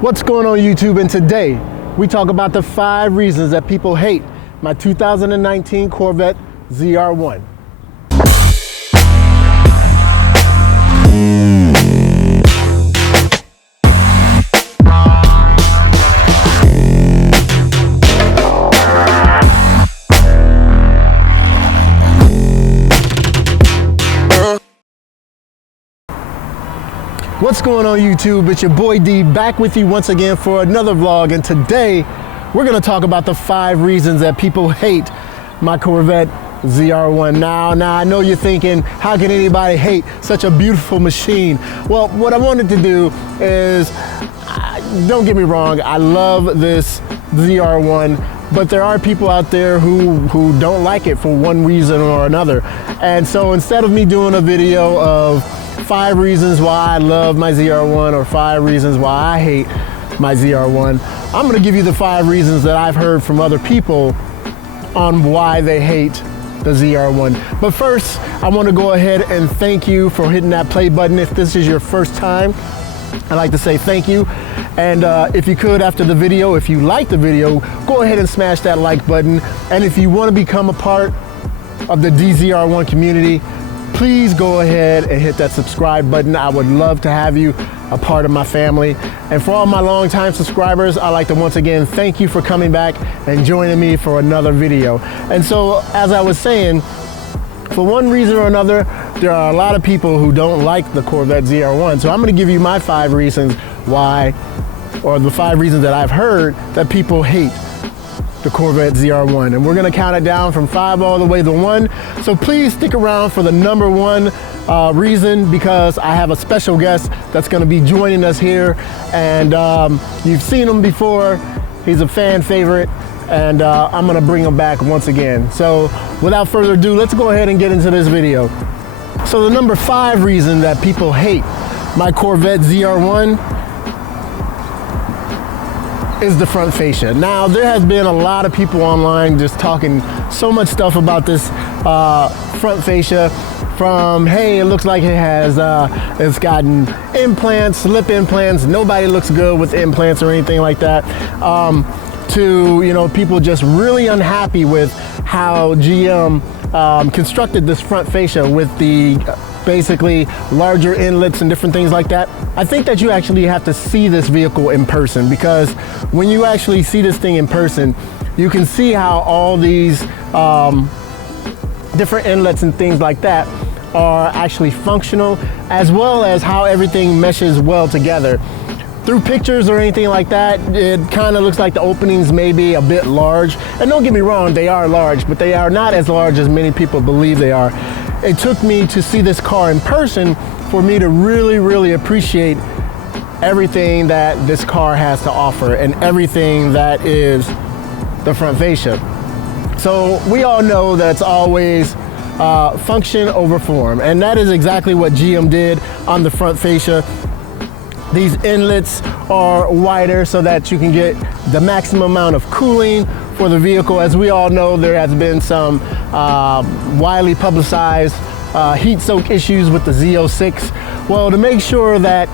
What's going on YouTube? And today we talk about the 5 reasons that people hate my 2019 Corvette ZR1. What's going on YouTube? It's your boy D back with you once again for another vlog, and today we're going to talk about the 5 reasons that people hate my Corvette ZR1. Now I know you're thinking, how can anybody hate such a beautiful machine? Well, what I wanted to do is, don't get me wrong, I love this ZR1, but there are people out there who don't like it for one reason or another. And so instead of me doing a video of 5 reasons why I love my ZR1 or 5 reasons why I hate my ZR1, I'm going to give you the 5 reasons that I've heard from other people on why they hate the ZR1. But first, I want to go ahead and thank you for hitting that play button. If this is your first time, I'd like to say thank you. And if you could, after the video, if you like the video, go ahead and smash that like button. And if you want to become a part of the DZR1 community, please go ahead and hit that subscribe button. I would love to have you a part of my family. And for all my longtime subscribers, I'd like to once again thank you for coming back and joining me for another video. And so, as I was saying, for one reason or another, there are a lot of people who don't like the Corvette ZR1. So I'm going to give you my 5 reasons why, or the 5 reasons that I've heard that people hate the Corvette ZR1, and we're going to count it down from 5 all the way to 1. So please stick around for the number 1 reason, because I have a special guest that's going to be joining us here, and you've seen him before. He's a fan favorite, and I'm going to bring him back once again. So without further ado, let's go ahead and get into this video. So the number 5 reason that people hate my Corvette ZR1 is the front fascia. Now, there has been a lot of people online just talking so much stuff about this front fascia, from, hey, it looks like it has it's gotten implants, slip implants, nobody looks good with implants or anything like that, to, you know, people just really unhappy with how GM constructed this front fascia with the basically larger inlets and different things like that. I think that you actually have to see this vehicle in person, because when you actually see this thing in person, you can see how all these different inlets and things like that are actually functional, as well as how everything meshes well together. Through pictures or anything like that, it kind of looks like the openings may be a bit large. And don't get me wrong, they are large, but they are not as large as many people believe they are. It took me to see this car in person for me to really appreciate everything that this car has to offer and everything that is the front fascia. So we all know that it's always function over form, and that is exactly what GM did on the front fascia. These inlets are wider so that you can get the maximum amount of cooling for the vehicle. As we all know, there has been some widely publicized heat soak issues with the Z06. Well, to make sure that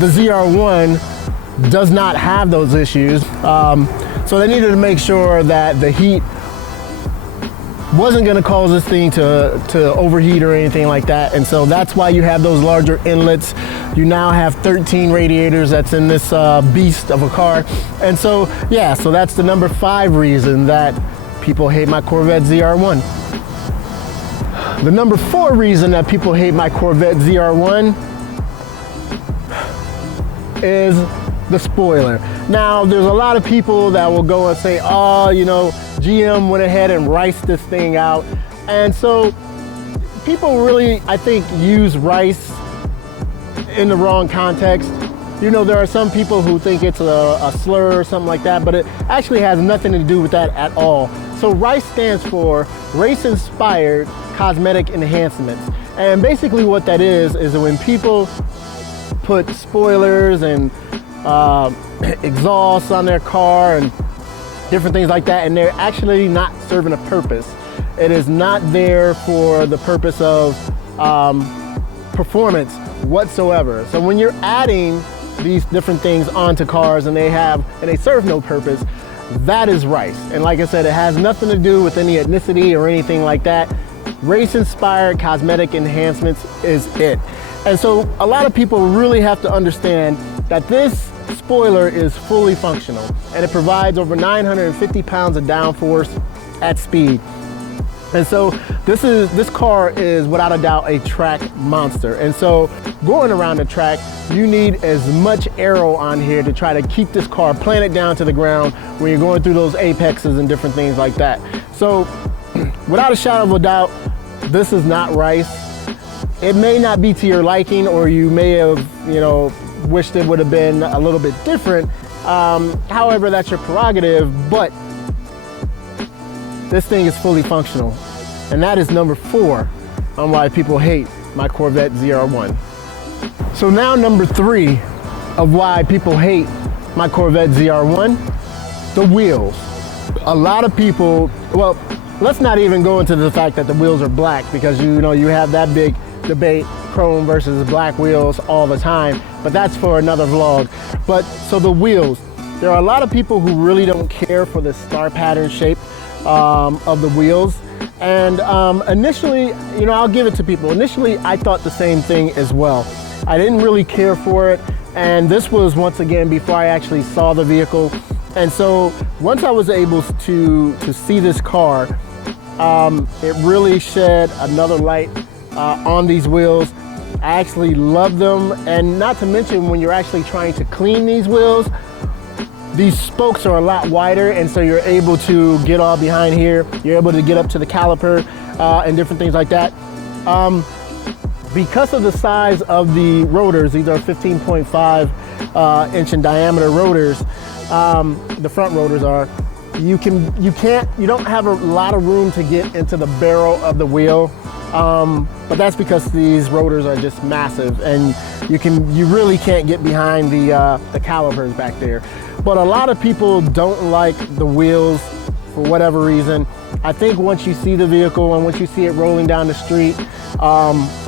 the ZR1 does not have those issues, so they needed to make sure that the heat wasn't going to cause this thing to overheat or anything like that. And so that's why you have those larger inlets. You now have 13 radiators that's in this beast of a car. And so, yeah, so that's the number 5 reason that people hate my Corvette ZR1. The number 4 reason that people hate my Corvette ZR1 is the spoiler. Now, there's a lot of people that will go and say, oh, you know, GM went ahead and riced this thing out. And so people really, I think, use rice in the wrong context. You know, there are some people who think it's a slur or something like that, but it actually has nothing to do with that at all. So RICE stands for Race Inspired Cosmetic Enhancements. And basically what that is when people put spoilers and exhausts on their car and different things like that, and they're actually not serving a purpose. It is not there for the purpose of performance whatsoever. So when you're adding these different things onto cars and they serve no purpose, that is rice. And like I said, it has nothing to do with any ethnicity or anything like that. Race-inspired cosmetic enhancements is it. And so a lot of people really have to understand that this spoiler is fully functional and it provides over 950 pounds of downforce at speed. And so this car is without a doubt a track monster. And so going around the track, you need as much aero on here to try to keep this car planted down to the ground when you're going through those apexes and different things like that. So without a shadow of a doubt, this is not rice. It may not be to your liking, or you may have, wished it would have been a little bit different. However, that's your prerogative, but this thing is fully functional. And that is number 4 on why people hate my Corvette ZR1. So now number 3 of why people hate my Corvette ZR1, the wheels. A lot of people, well, let's not even go into the fact that the wheels are black, because you have that big debate, chrome versus black wheels all the time, but that's for another vlog. But so the wheels, there are a lot of people who really don't care for the star pattern shape of the wheels. And initially, I'll give it to people. Initially, I thought the same thing as well. I didn't really care for it. And this was, once again, before I actually saw the vehicle. And so once I was able to see this car, it really shed another light on these wheels. I actually love them. And not to mention, when you're actually trying to clean these wheels, these spokes are a lot wider, and so you're able to get all behind here. You're able to get up to the caliper and different things like that. Because of the size of the rotors, these are 15.5 inch in diameter rotors. The front rotors are. You don't have a lot of room to get into the barrel of the wheel. But that's because these rotors are just massive, and you really can't get behind the calipers back there. But a lot of people don't like the wheels for whatever reason. I think once you see the vehicle and once you see it rolling down the street,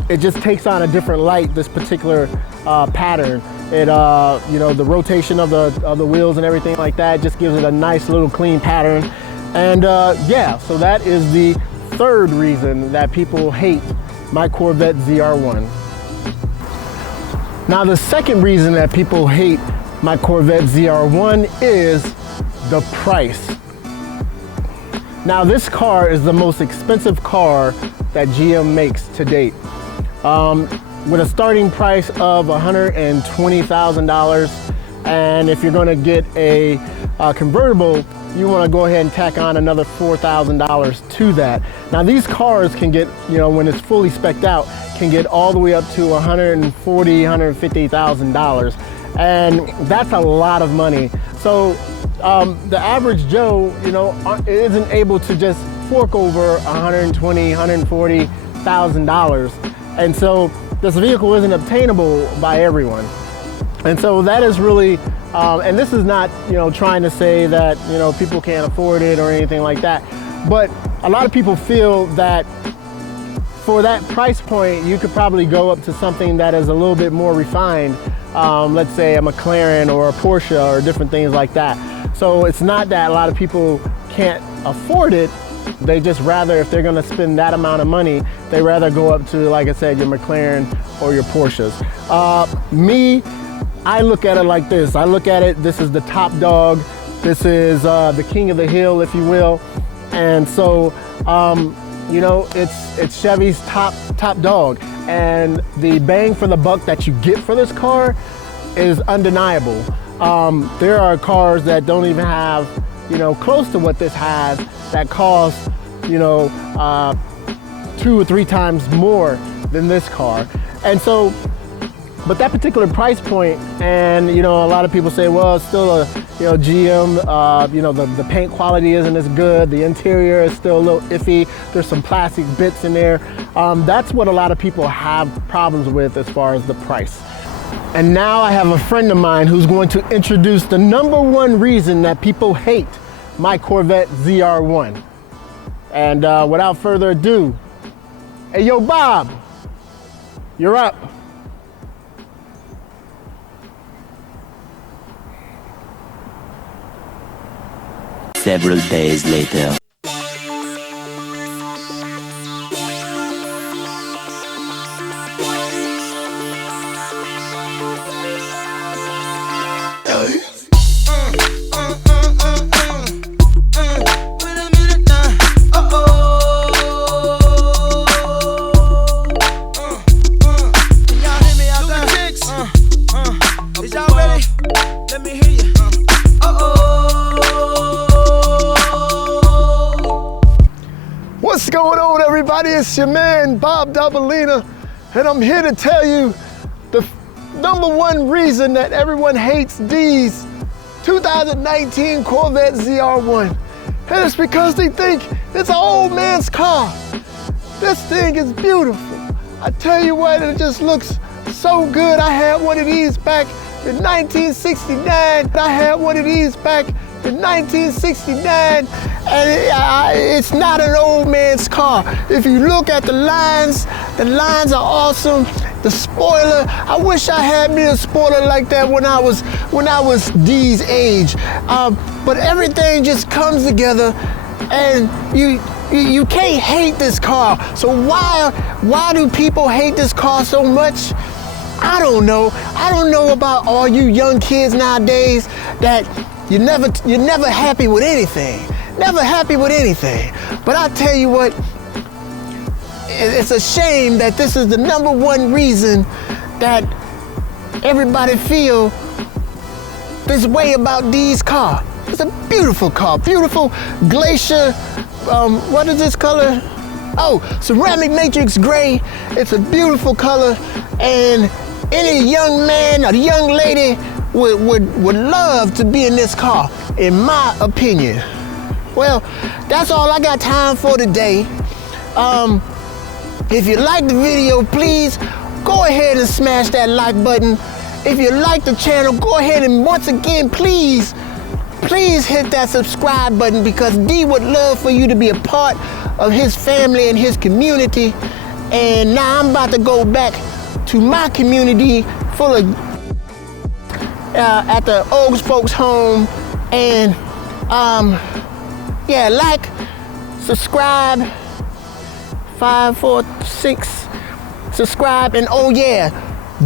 it just takes on a different light, this particular pattern. It, the rotation of the wheels and everything like that just gives it a nice little clean pattern. And yeah, so that is the 3rd reason that people hate my Corvette ZR1. Now, the 2nd reason that people hate my Corvette ZR1 is the price. Now, this car is the most expensive car that GM makes to date. With a starting price of $120,000, and if you're going to get a convertible, you want to go ahead and tack on another $4,000 to that. Now, these cars can get, when it's fully spec'd out, can get all the way up to $140,000, $150,000, and that's a lot of money. So the average Joe, isn't able to just fork over $120,000, $140,000, and so this vehicle isn't obtainable by everyone. And so that is really, and this is not, trying to say that, people can't afford it or anything like that. But a lot of people feel that for that price point, you could probably go up to something that is a little bit more refined. Let's say a McLaren or a Porsche or different things like that. So it's not that a lot of people can't afford it. They just rather, if they're going to spend that amount of money, they rather go up to, like I said, your McLaren or your Porsches. I look at it like this. I look at it, this is the top dog. This is the king of the hill, if you will. And so, it's Chevy's top dog. And the bang for the buck that you get for this car is undeniable. There are cars that don't even have, close to what this has, that cost, 2 or 3 times more than this car. And so, but that particular price point, and a lot of people say, well, it's still a GM, the paint quality isn't as good, the interior is still a little iffy, there's some plastic bits in there. That's what a lot of people have problems with as far as the price. And now I have a friend of mine who's going to introduce the number 1 reason that people hate my Corvette ZR1. And without further ado, hey, yo, Bob, you're up. Several days later. What's going on, everybody? It's your man, Bob Dabalina, and I'm here to tell you the number one reason that everyone hates these 2019 Corvette ZR1. And it's because they think it's an old man's car. This thing is beautiful. I tell you what, it just looks so good. I had one of these back in 1969. I had one of these back in 1969, and it's not an old man's car. If you look at the lines are awesome. The spoiler, I wish I had me a spoiler like that when I was Dee's age. But everything just comes together, and you can't hate this car. So why do people hate this car so much? I don't know. I don't know about all you young kids nowadays that you're never happy with anything. Never happy with anything. But I'll tell you what, it's a shame that this is the number one reason that everybody feel this way about Dee's car. It's a beautiful car, beautiful glacier, what is this color? Oh, ceramic matrix gray. It's a beautiful color, and any young man or young lady would love to be in this car, in my opinion. Well, that's all I got time for today. If you like the video, please go ahead and smash that like button. If you like the channel, go ahead and once again, please hit that subscribe button, because Dee would love for you to be a part of his family and his community. And now I'm about to go back to my community full of at the old folks home, and yeah, like, subscribe, 5, 4, 6, subscribe, and oh yeah,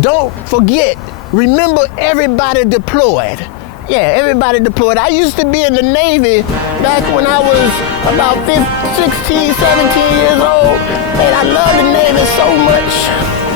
don't forget, remember everybody deployed. Yeah, everybody deployed. I used to be in the Navy back when I was about 16, 17 years old, and I love the Navy so much.